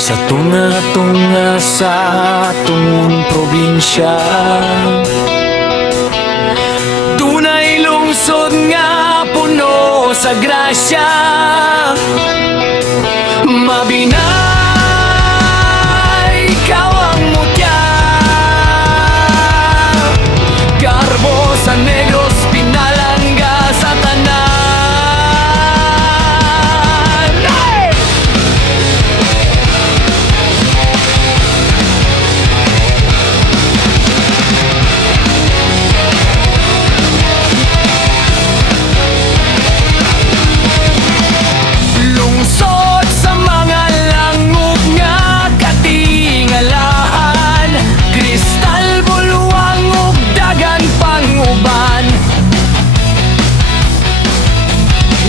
Sa tunga-tunga sa atong probinsya, tunay lungsod nga puno sa grasya. Mabinay, ikaw ang mutya, garbo sa negros, pinalangga sa tanan. Hey! Lungsod sa mga langub nga katingalahan, kristal, bulwang ug dagan panguban.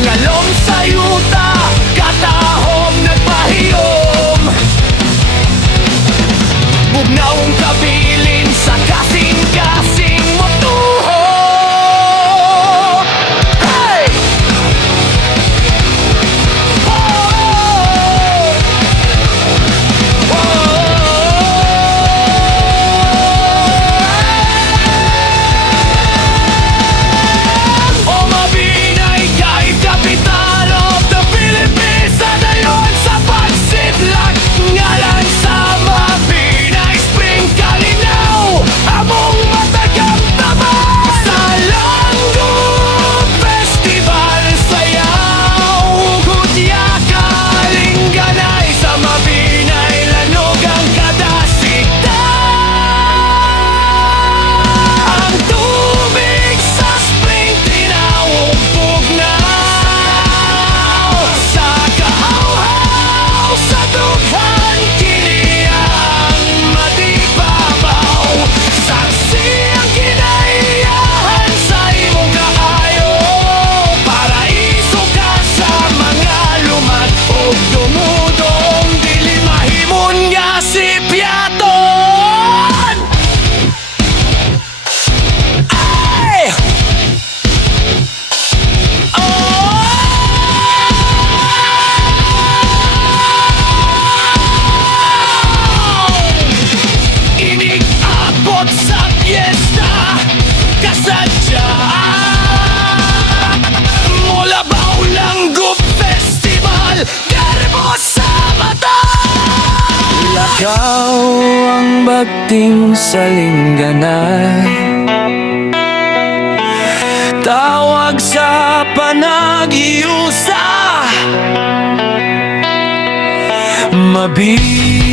Ngalom sa yuta, katahom nagpahiyom, bugnaong kabilin sa kasing-kasing motuho. Hey! O mabinay kahit capital of the Philippines, sa dayon sa pagsidlak ngalan sa mabinay spring kalinaw, among matagam tabang sa Langgam Festival. Sayaw gudya kalingganay sa mabinay, lanog ang kadasigtan. Ang tubig sa spring tinawag bugnaw, sa kahawhaw sa dughan kini ang matibabaw. Saksi ang kinaiyahan sa imong kaayo, paraiso ka sa mga lumat ug dumudong dili mahimon nga sipyaton. Ay! Inig-abot sa piyesta, kasadya mula Langgam Festival, garbo sa mata. Lakaw ang bagting sa lingganay, tawag sa panag-iusa. Mabinay